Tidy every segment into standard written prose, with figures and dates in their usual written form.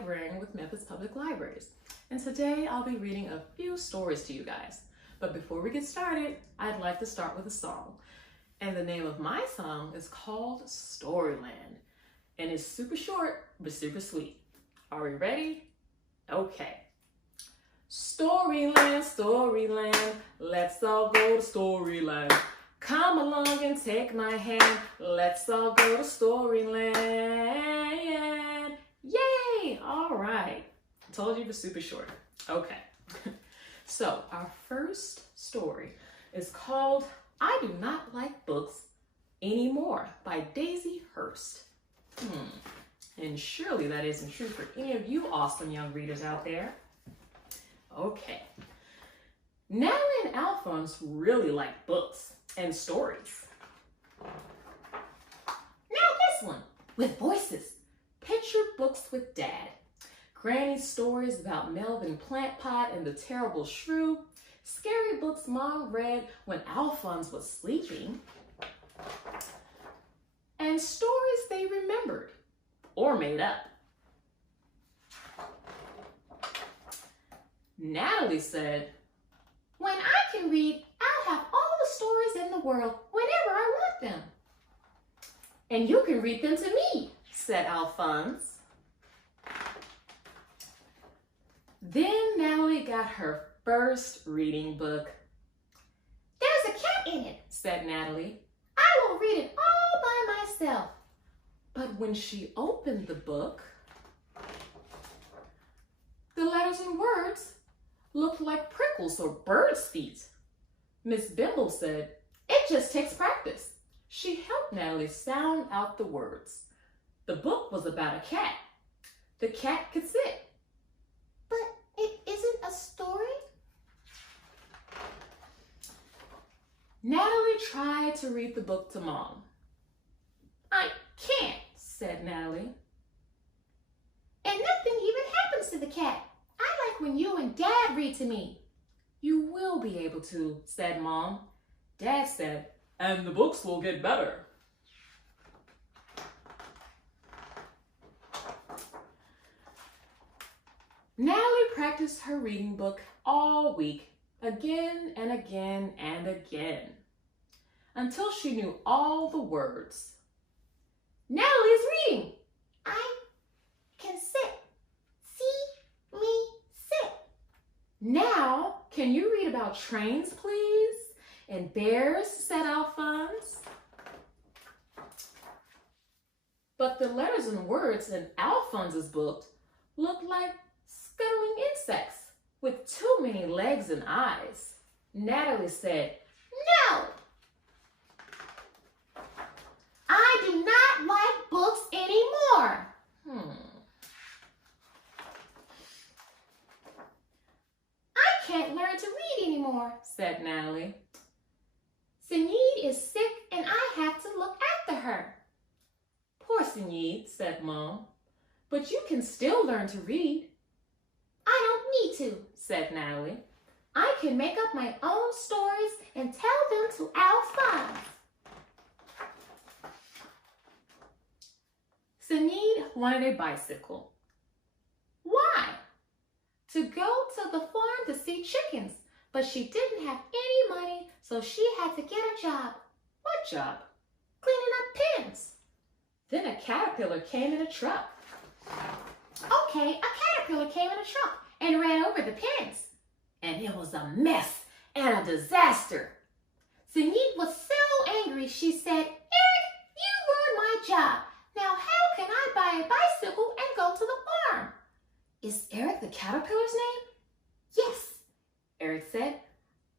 librarian with Memphis Public Libraries, and today I'll be reading a few stories to you guys. But before we get started, I'd like to start with a song. And the name of my song is called Storyland, and it's super short but super sweet. Are we ready? Okay. Storyland, Storyland, let's all go to Storyland. Come along and take my hand, let's all go to Storyland. Yay! All right. I told you it was super short. Okay. So our first story is called I Do Not Like Books Anymore by Daisy Hurst. And surely that isn't true for any of you awesome young readers out there. Okay. Natalie and Alphonse really like books and stories. Now this one, with voices. Picture books with Dad. Granny's stories about Melvin Plantpot and the Terrible Shrew. Scary books Mom read when Alphonse was sleeping. And stories they remembered or made up. Natalie said, "When I can read, I'll have all the stories in the world whenever I want them." "And you can read them to me," said Alphonse. Then Natalie got her first reading book. "There's a cat in it," said Natalie. "I will read it all by myself." But when she opened the book, the letters and words looked like prickles or birds' feet. Miss Bimble said, "It just takes practice." She helped Natalie sound out the words. The book was about a cat. The cat could sit. "But it isn't a story?" Natalie tried to read the book to Mom. "I can't," said Natalie. "And nothing even happens to the cat. I like when you and Dad read to me." "You will be able to," said Mom. Dad said, "And the books will get better." Natalie practiced her reading book all week, again and again and again, until she knew all the words. "Natalie is reading. I can sit. See me sit." "Now, can you read about trains, please? And bears," said Alphonse. But the letters and words in Alphonse's book looked like scuttling insects with too many legs and eyes. Natalie said, "No! I do not like books anymore." "I can't learn to read anymore," said Natalie. "Sinead is sick and I have to look after her." "Poor Sinead," said Mom, "but you can still learn to read." "I don't need to," said Natalie. "I can make up my own stories and tell them to Alphonse." Sinead wanted a bicycle. Why? To go to the farm to see chickens, but she didn't have any money, so she had to get a job. What job? Cleaning up pens. Then a caterpillar came in a truck. Okay, a caterpillar came in a truck and ran over the pens. And it was a mess and a disaster. Sinead was so angry, she said, "Eric, you ruined my job. Now how can I buy a bicycle and go to the farm?" "Is Eric the caterpillar's name?" "Yes," Eric said.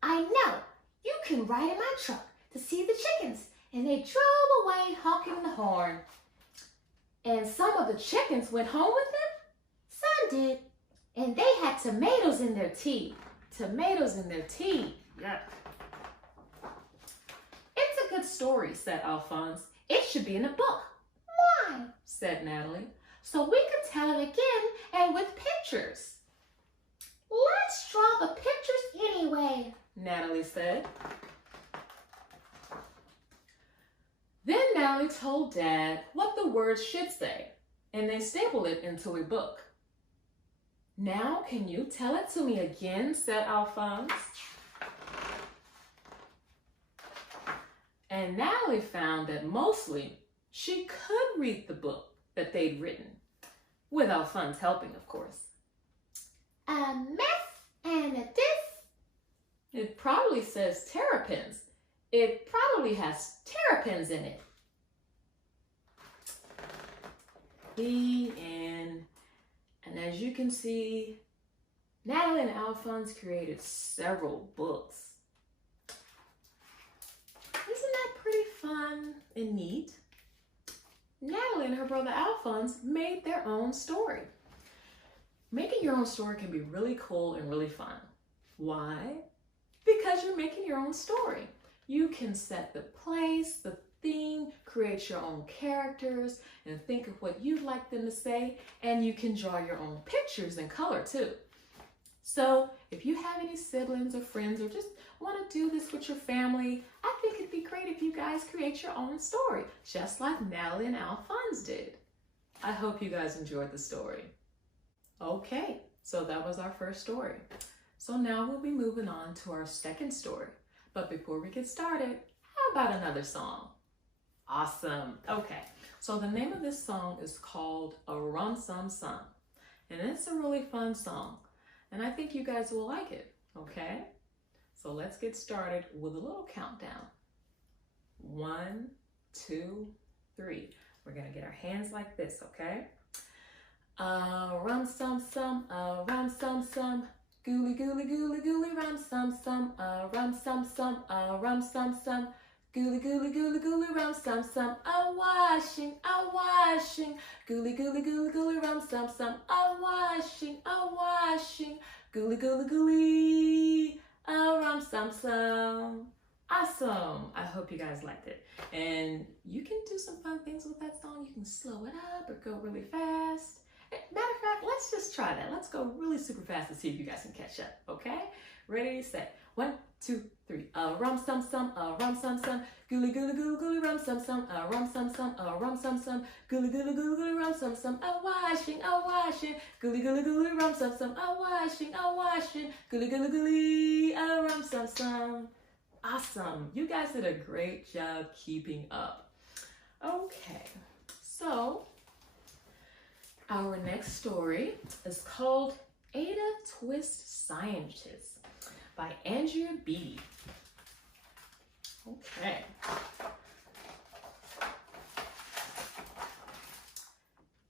"I know. You can ride in my truck to see the chickens." And they drove away honking the horn. And some of the chickens went home with them? Some did. And they had tomatoes in their tea. Tomatoes in their tea. Yuck. "It's a good story," said Alphonse. "It should be in a book." "Why?" said Natalie. "So we could tell it again and with pictures." "Let's draw the pictures anyway," Natalie said. Then Natalie told Dad what the words should say, and they stapled it into a book. Now, can you tell it to me again, said Alphonse. And Natalie found that mostly she could read the book that they'd written, with Alphonse helping, of course. A mess and a this. It probably says terrapins. It probably has terrapins in it. The end. And as you can see, Natalie and Alphonse created several books. Isn't that pretty fun and neat? Natalie and her brother Alphonse made their own story. Making your own story can be really cool and really fun. Why? Because you're making your own story. You can set the place, the theme, create your own characters, and think of what you'd like them to say, and you can draw your own pictures in color too. So if you have any siblings or friends or just want to do this with your family, I think it'd be great if you guys create your own story, just like Natalie and Alphonse did. I hope you guys enjoyed the story. Okay, so that was our first story. So now we'll be moving on to our second story. But before we get started, how about another song? Awesome. Okay, so the name of this song is called A Rum Sum Sum. And it's a really fun song. And I think you guys will like it, okay? So let's get started with a little countdown. 1, 2, 3. We're gonna get our hands like this, okay? A rum sum sum, a rum sum sum. Gooly gooly gooly gooly rum sum sum, a rum sum sum, a rum sum sum. Gooly gooly gooly gooly rum sum sum, a washing, a washing. Gooly gooly gooly gooly rum sum sum, a washing, a washing. Gooly gooly gooly, a rum sum sum. Awesome! I hope you guys liked it. And you can do some fun things with that song. You can slow it up or go really fast. Matter of fact, let's just try that. Let's go really super fast and see if you guys can catch up, okay? Ready, set. 1, 2, 3. A rum sum sum, a rum sum sum. Gooly gooly gooly gooly rum sum sum, a rum sum sum, a rum sum sum. Gooly gooly gooly gooly rum sum sum, a washing, a washing. Gooly gooly gooly rum sum sum, a washing, a washing. Gooly gooly gooly, a rum sum sum. Awesome. You guys did a great job keeping up. Okay, so our next story is called Ada Twist Scientist by Andrea Beatty. Okay.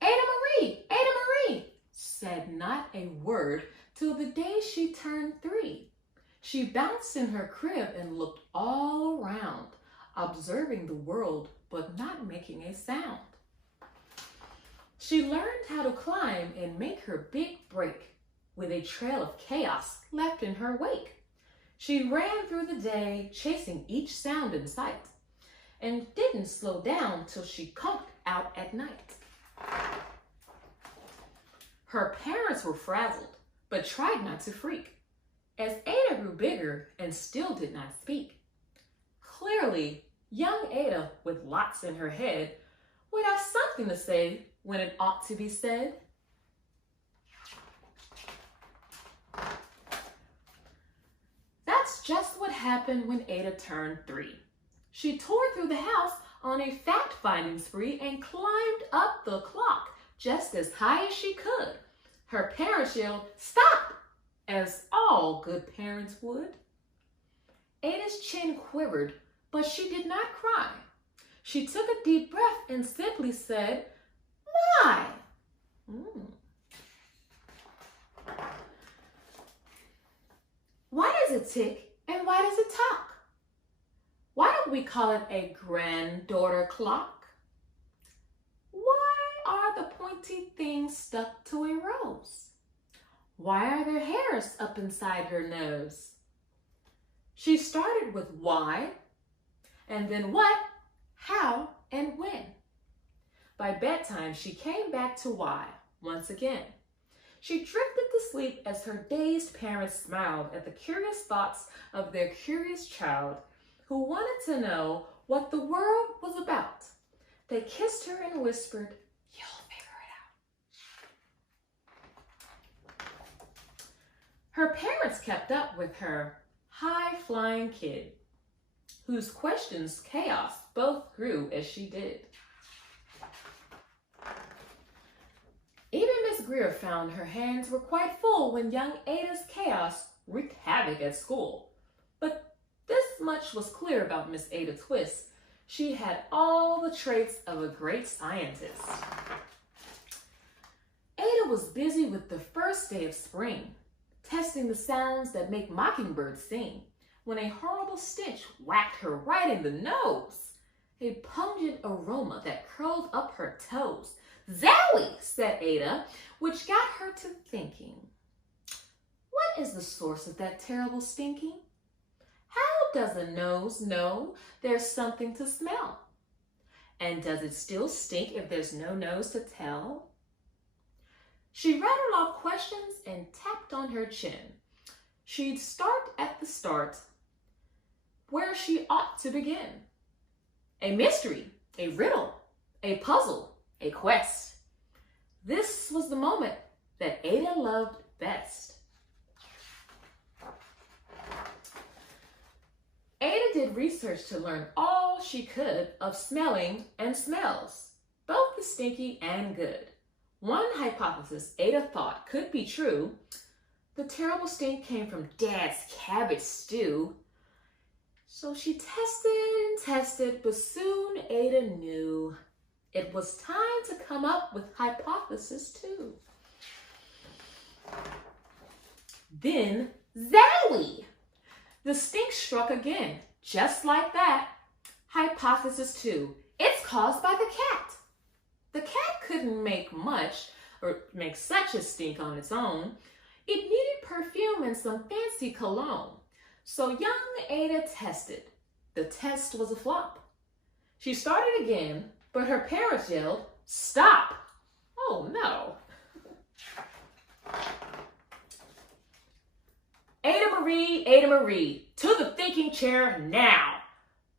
Ada Marie, said not a word till the day she turned 3. She bounced in her crib and looked all around, observing the world but not making a sound. She learned how to climb and make her big break with a trail of chaos left in her wake. She ran through the day, chasing each sound in sight, and didn't slow down till she conked out at night. Her parents were frazzled, but tried not to freak, as Ada grew bigger and still did not speak. Clearly, young Ada, with lots in her head, would have something to say when it ought to be said. That's just what happened when Ada turned 3. She tore through the house on a fact-finding spree and climbed up the clock just as high as she could. Her parents yelled, "Stop!" as all good parents would. Ada's chin quivered, but she did not cry. She took a deep breath and simply said, "My!" Why does it tick and why does it talk? Why don't we call it a granddaughter clock? Why are the pointy things stuck to a rose? Why are there hairs up inside her nose? She started with why, and then what, how, and when. By bedtime, she came back to why once again. She drifted to sleep as her dazed parents smiled at the curious thoughts of their curious child who wanted to know what the world was about. They kissed her and whispered, "You'll figure it Her parents kept up with her high-flying kid, whose questions chaos both grew as she did. Even Miss Greer found her hands were quite full when young Ada's chaos wreaked havoc at school. But this much was clear about Miss Ada Twist. She had all the traits of a great scientist. Ada was busy with the first day of spring, testing the sounds that make mockingbirds sing, when a horrible stench whacked her right in the nose. A pungent aroma that curled up her toes. "Zowie," said Ada, which got her to thinking. What is the source of that terrible stinking? How does a nose know there's something to smell? And does it still stink if there's no nose to tell? She rattled off questions and tapped on her chin. She'd start at the start, where she ought to begin. A mystery, a riddle, a puzzle, a quest. This was the moment that Ada loved best. Ada did research to learn all she could of smelling and smells, both the stinky and good. One hypothesis Ada thought could be true. The terrible stink came from Dad's cabbage stew. So she tested and tested, but soon Ada knew it was time to come up with hypothesis 2. Then, zowie! The stink struck again, just like that. Hypothesis 2. It's caused by the cat. The cat couldn't make much or make such a stink on its own. It needed perfume and some fancy cologne. So young Ada tested. The test was a flop. She started again, but her parents yelled, "Stop!" Oh no. Ada Marie, to the thinking chair now.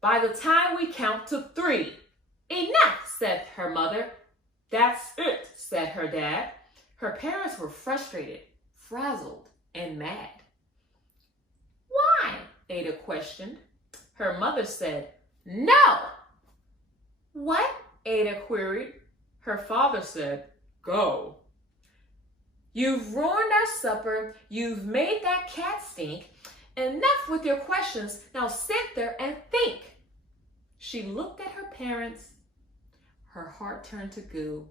By the time we count to 3. Enough, said her mother. That's it, said her dad. Her parents were frustrated, frazzled, and mad. Why? Ada questioned. Her mother said, "No." What? Ada queried. Her father said, "Go." You've ruined our supper. You've made that cat stink. Enough with your questions. Now sit there and think. She looked at her parents. Her heart turned to goo.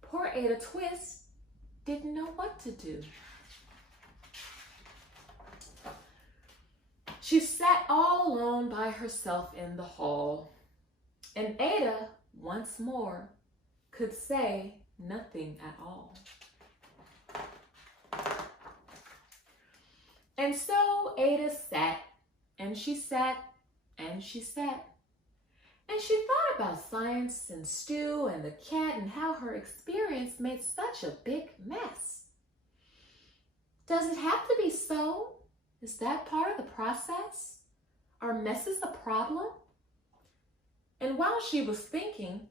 Poor Ada Twist didn't know what to do. She sat all alone by herself in the hall. And Ada, once more, could say nothing at all. And so Ada sat, and she sat, and she sat. And she thought about science and stew and the cat and how her experience made such a big mess. Does it have to be so? Is that part of the process? Are messes a problem? And while she was thinking,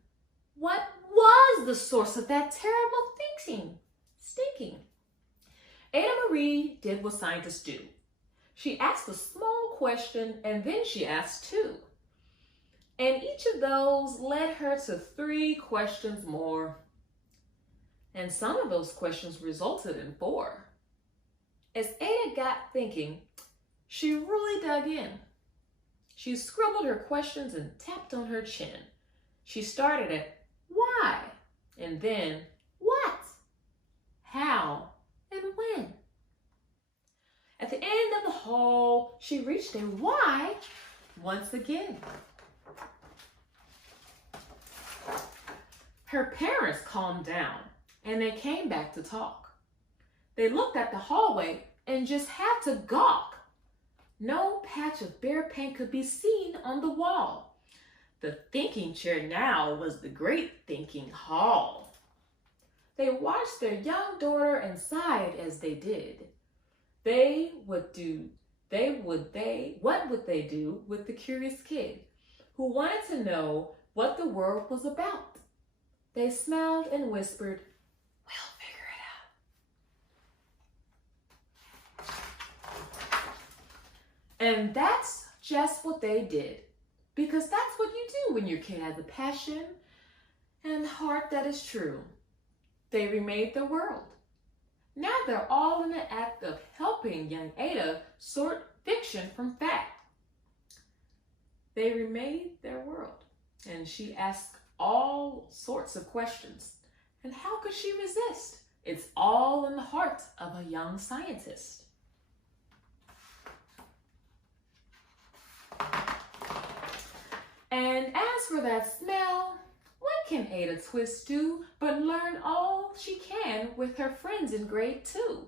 what was the source of that terrible stinking? Ada Marie did what scientists do. She asked a small question and then she asked 2. And each of those led her to 3 questions more. And some of those questions resulted in 4. As Ada got thinking, she really dug in. She scribbled her questions and tapped on her chin. She started at why, and then what, how, and when. At the end of the hall, she reached a why once again. Her parents calmed down and they came back to talk. They looked at the hallway and just had to gawk. No patch of bare paint could be seen on the wall. The thinking chair now was the great thinking hall. They watched their young daughter and sighed as they did. What would they do with the curious kid who wanted to know what the world was about? They smiled and whispered, "We'll figure And that's just what they did. Because that's what you do when your kid has a passion and heart that is true. They remade the world. Now they're all in the act of helping young Ada sort fiction from fact. They remade their world, and she asked all sorts of questions. And how could she resist? It's all in the heart of a young scientist. And as for that smell, what can Ada Twist do but learn all she can with her friends in grade 2?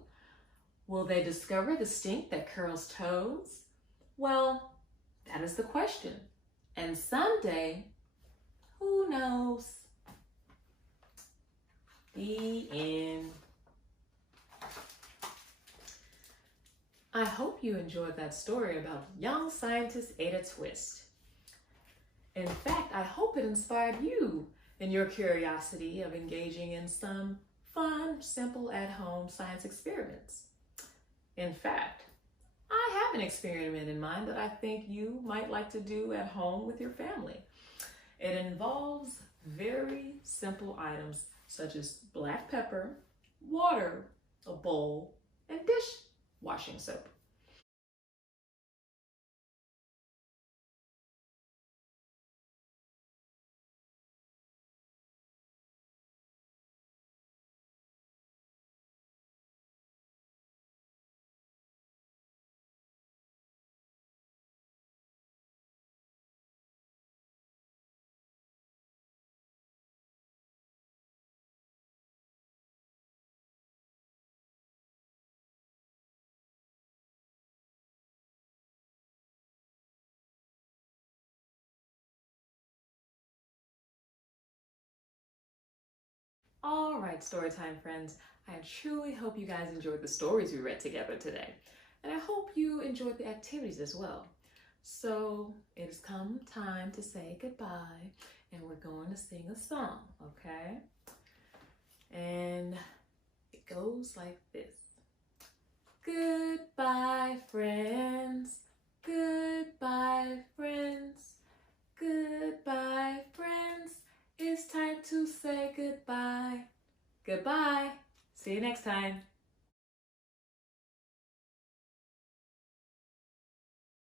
Will they discover the stink that curls toes? Well, that is the question. And someday, who knows? The end. I hope you enjoyed that story about young scientist Ada Twist. In fact, I hope it inspired you in your curiosity of engaging in some fun, simple, at-home science experiments. In fact, I have an experiment in mind that I think you might like to do at home with your family. It involves very simple items such as black pepper, water, a bowl, and dishwashing soap. All right, Storytime friends, I truly hope you guys enjoyed the stories we read together today. And I hope you enjoyed the activities as well. So it has come time to say goodbye, and we're going to sing a song, okay? And it goes like this. Goodbye.